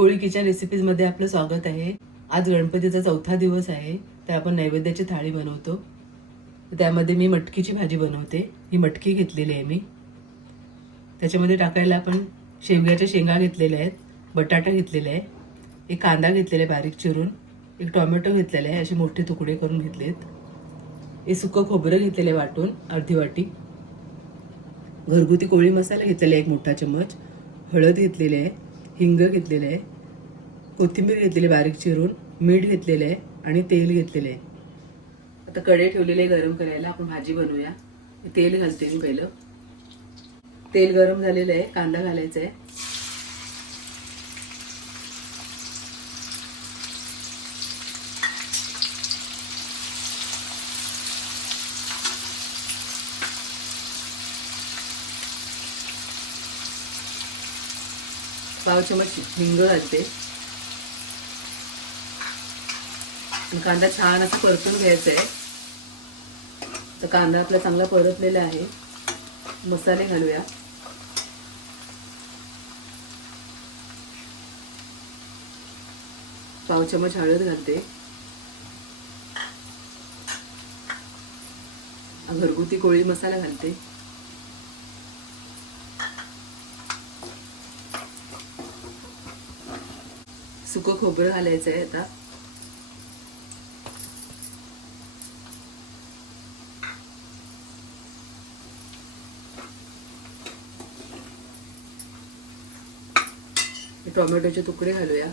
कोळी रेसिपीजमध्ये आपलं स्वागत आहे. आज गणपतीचा चौथा दिवस आहे. तर आपण नैवेद्याची थाळी बनवतो. त्यामध्ये मी मटकीची भाजी बनवते. ही मटकी घेतलेली आहे मी. त्याच्यामध्ये टाकायला आपण शेवग्याच्या शेंगा घेतलेल्या आहेत. बटाटा घेतलेला आहे. एक कांदा घेतलेला आहे बारीक चिरून. एक टोमॅटो घेतलेला आहे. असे मोठे तुकडे करून घेतलेत. हे सुकं खोबरं घेतलेलं आहे वाटून अर्धी वाटी. घरगुती कोळी मसाला घेतलेला आहे एक मोठा चम्मच. हळद घेतलेली आहे. हिंग घेतलेलं आहे. कोथिंबीर घेतलेली बारीक चिरून मीठ घेतलेलं आहे आणि तेल घेतलेलं आहे. आता कढई ठेवलेले गरम करायला आपण भाजी बनवूया. तेल घालते मी पहिलं. तेल गरम झालेलं आहे कांदा घालायचा आहे. पाव चमच हिंग घालते आणि कांदा छान असं परतून घ्यायचा आहे तर कांदा आपला चांगला परतलेला आहे. मसाले घालूया. पाव चमच हळद घालते. घरगुती कोळी मसाला घालते. सुकं खोबरं घालायचं आहे आता. टोमॅटोचे तुकडे घालूया.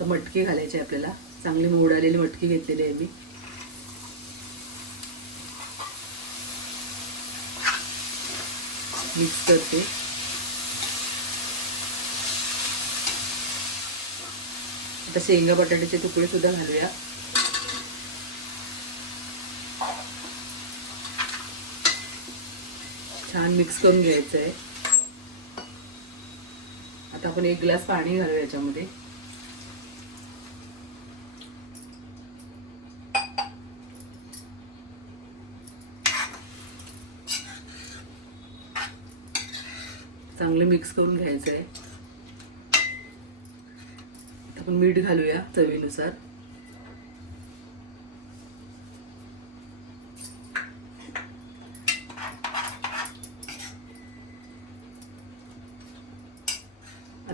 तर मटकी घालायची आपल्याला. चांगली मोड आलेली मटकी घेतलेली आहे मी. मिक्स करते. आता शेंगा बटाट्याचे तुकडे सुद्धा घालूया. छान मिक्स करून घ्यायचं आहे आता आपण एक ग्लास पाणी घालूया याच्यामध्ये. चांगलं मिक्स करून घ्यायचं आहे आपण मीठ घालूया चवीनुसार.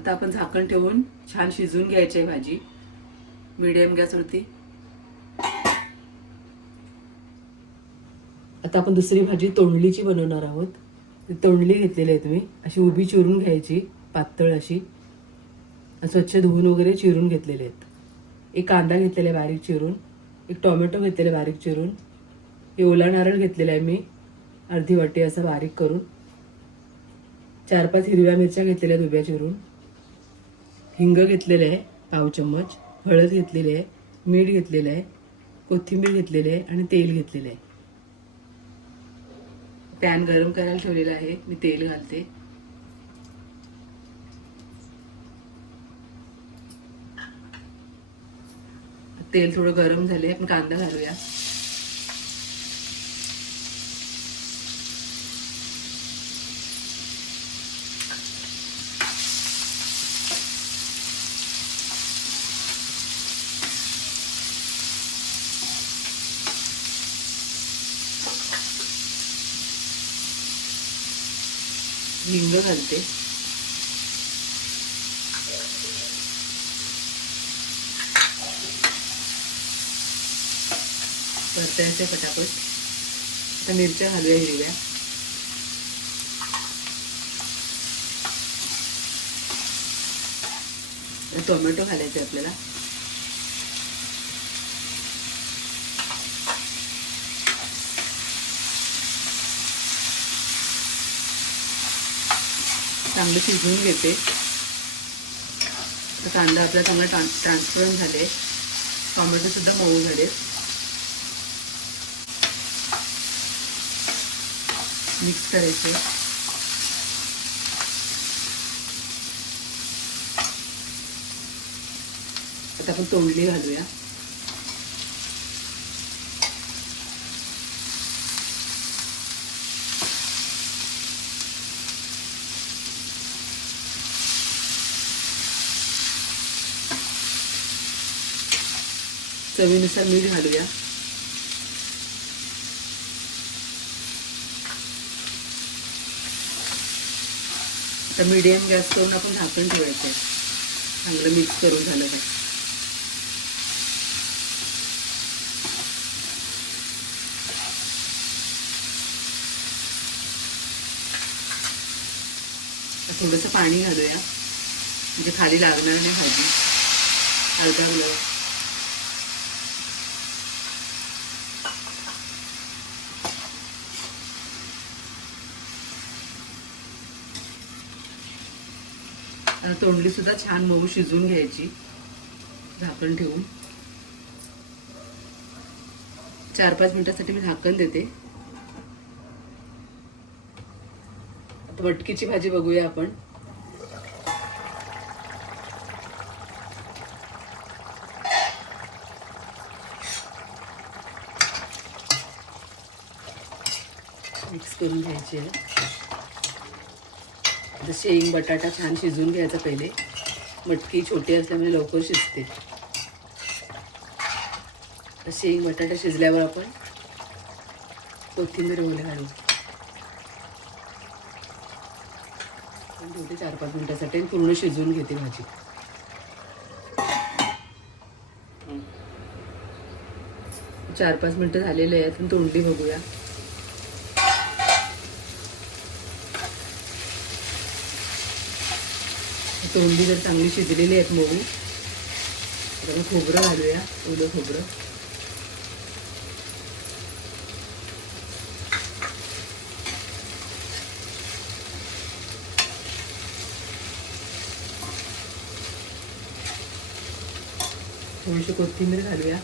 आता आपण झाकण ठेवून छान शिजवून घ्यायची आहे भाजी. मिडियम गॅसवरती आता आपण दुसरी भाजी तोंडलीची बनवणार आहोत. ती तोंडली घेतलेली आहे तुम्ही. अशी उभी चिरून घ्यायची पातळ अशी. आणि स्वच्छ धुवून वगैरे चिरून घेतलेले आहेत. एक कांदा घेतलेला आहे बारीक चिरून. एक टोमॅटो घेतलेला आहे बारीक चिरून. हे ओला नारळ घेतलेला आहे मी. अर्धी वाटी असं बारीक करून. चार पाच हिरव्या मिरच्या घेतलेल्या आहेत उभ्या चिरून. हिंग घेतलेलं आहे पाव चम्मच हळद घेतलेली आहे मीठ घेतलेलं आहे कोथिंबीर घेतलेली आहे आणि तेल घेतलेलं आहे. पॅन गरम करायला ठेवलेला आहे मी तेल घालते. तेल थोडं गरम झाले आपण कांदा घालूया. हिंग घालते. परतायचे पटापट. आता मिरच्या घालूया हिरव्या. टोमॅटो घालायचे आपल्याला. चांगलं शिजवून घेते. तर कांदा आपला चांगला ट्रान्स ट्रान्सपरंट झाले. टोमॅटो सुद्धा मऊ झाले. मिक्स करायचे. आता आपण तोंडली घालूया. चवीनुसार मीठ घालूया. आता मीडियम गॅस करून आपण झाकण ठेवायचं आहे चांगलं मिक्स करून झालं तर. थोडंसं पाणी घालूया. म्हणजे खाली लागणार नाही भाजी अर्धा गुलाब तोंडलीसुद्धा छान मऊ शिजवून घ्यायची. झाकण ठेवून. चार पाच मिनिटासाठी मी झाकण देते. वटकीची मटकीची भाजी बघूया आपण. मिक्स करून घ्यायची आहे. आता शेंग बटाटा छान शिजवून घ्यायचा पहिले. मटकी छोटी असल्यामुळे लवकर शिजते. शेंग बटाटा शिजल्यावर आपण कोथिंबीर ओले घालू. ठेवते चार पाच मिनटासाठी आणि पूर्ण शिजवून घेते भाजी. चार पाच मिनटं झालेले आहेत आणि तोंडली बघूया. तोंडी जर चांगली शिजलेली आहेत मऊ त्याला खोबरं घालूया ओलं खोबरं. थोडीशी कोथिंबीर घालूया.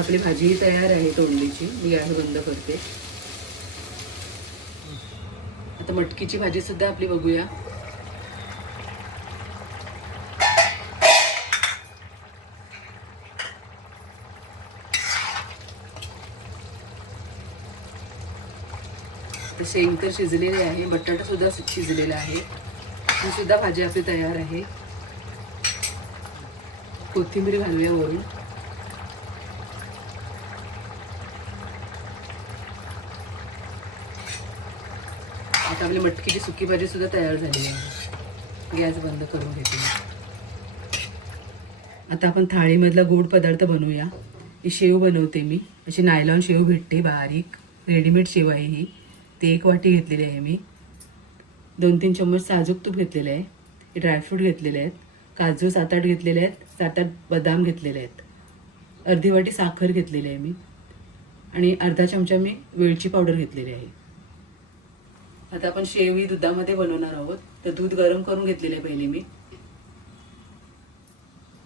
आपली भाजी तयार आहे तोंडलीची. मी गॅस बंद करते. आता मटकीची भाजी सुद्धा आपली बघूया. शेंग तर शिजलेली आहे. बटाटा सुद्धा शिजलेला आहे. ही सुद्धा भाजी आपली तयार आहे. कोथिंबीर घालूया वरून. आता आपली मटकीची सुकी भाजी सुद्धा तयार झालेली आहे. गॅस बंद करून घेते आता आपण थाळीमधला गोड पदार्थ बनवूया. ही शेव बनवते मी. अशी नायलॉन शेव भेटते बारीक. रेडीमेड शेव आहे ही. ते एक वाटी घेतलेली आहे मी. दोन तीन चम्मच साजूक तूप घेतलेलं आहे. हे ड्रायफ्रूट घेतलेले आहेत. काजू सात आठ घेतलेले आहेत. सात आठ बदाम घेतलेले आहेत. अर्धी वाटी साखर घेतलेली आहे मी. आणि अर्धा चमचा मी वेलची पावडर घेतलेली आहे. आता आपण शेवी दुधामध्ये बनवणार आहोत. तर दूध गरम करून घेतलेलं आहे पहिले मी.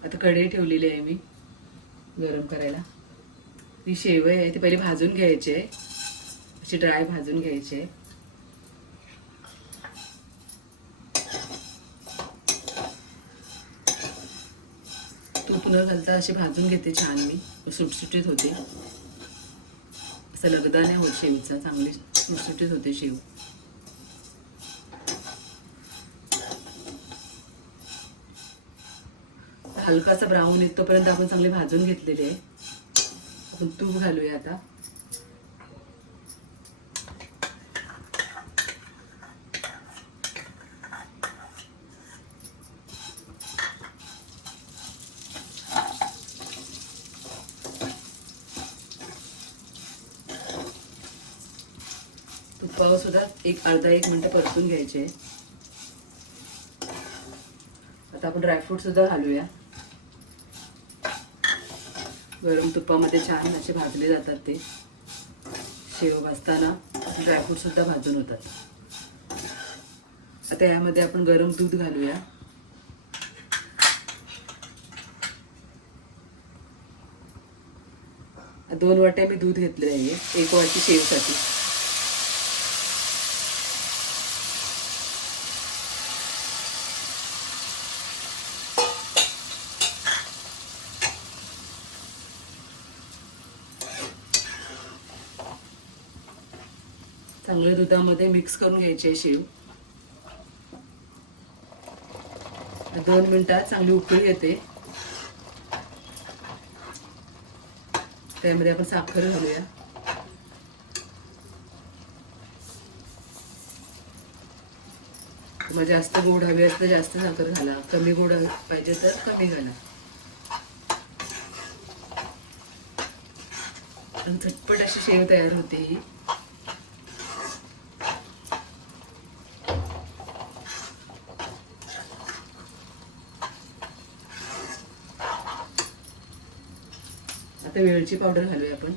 आता कढई ठेवलेली आहे मी गरम करायला. ही शेव आहे ती पहिले भाजून घ्यायची आहे. अशी ड्राय भाजून घ्यायची आहे. तूप न घालता अशी भाजून घेते छान मी. सुटसुटीत होते. असं लगदा नाही होत शेवचा. चांगली सुटसुटीत होते शेव. हलकासा ब्राऊन येतोपर्यंत आपण चांगले भाजून घेतलेले आहे. आपण तूप घालूया आता. तुपावर सुद्धा एक अर्धा एक मिनटं परतून घ्यायचे. आता आपण ड्रायफ्रूट सुद्धा घालूया. गरम तुपामध्ये छान असे भाजले जातात ते. शेव भाजताना ड्रायफ्रूट सुद्धा भाजून होतात. आता यामध्ये आपण गरम दूध घालूया. दोन वाट्या मी दूध घेतले आहे एक वाटी शेवसाठी. चांगल्या दुधामध्ये मिक्स करून घ्यायचे शेव. दोन मिनिटात चांगली उकळी येते. त्यामध्ये आपण साखर घालूया. तुम्हाला जास्त गोड हवी असेल तर जास्त साखर घाला. कमी गोड पाहिजे तर कमी घाला. आणि झटपट अशी शेव तयार होते ही. आता वेलची पावडर घालूया आपण.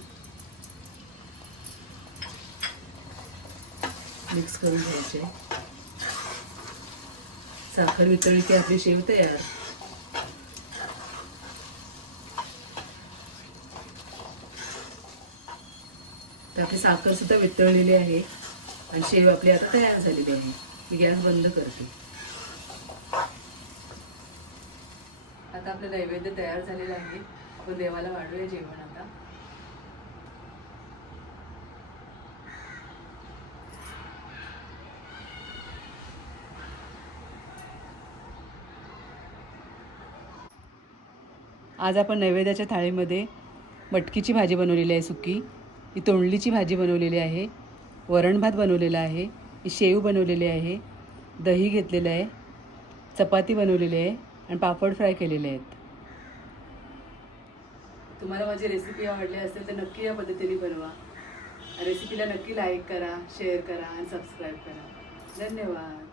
मिक्स करून घ्यायचे. साखर वितळली की आपली शेव तयार. तर आपली साखर सुद्धा वितळलेली आहे आणि शेव आपली आता तयार झालेली आहे. मी गॅस बंद करते. आता आपलं नैवेद्य तयार झालेलं आहे. आपण देवाला वाढूया जेवण आता. आज आपण नैवेद्याच्या थाळीमध्ये मटकीची भाजी बनवलेली आहे सुकी ही तोंडलीची भाजी बनवलेली आहे वरण भात बनवलेला आहे ही शेव बनवलेली आहे दही घेतलेलं आहे चपाती बनवलेली आहे आणि पापड फ्राय केलेले आहेत. तुम्हाला माझी रेसिपी आवडली असेल तर नक्की या पद्धतीने बनवा. रेसिपीला नक्की लाईक करा शेअर करा आणि सबस्क्राईब करा. धन्यवाद.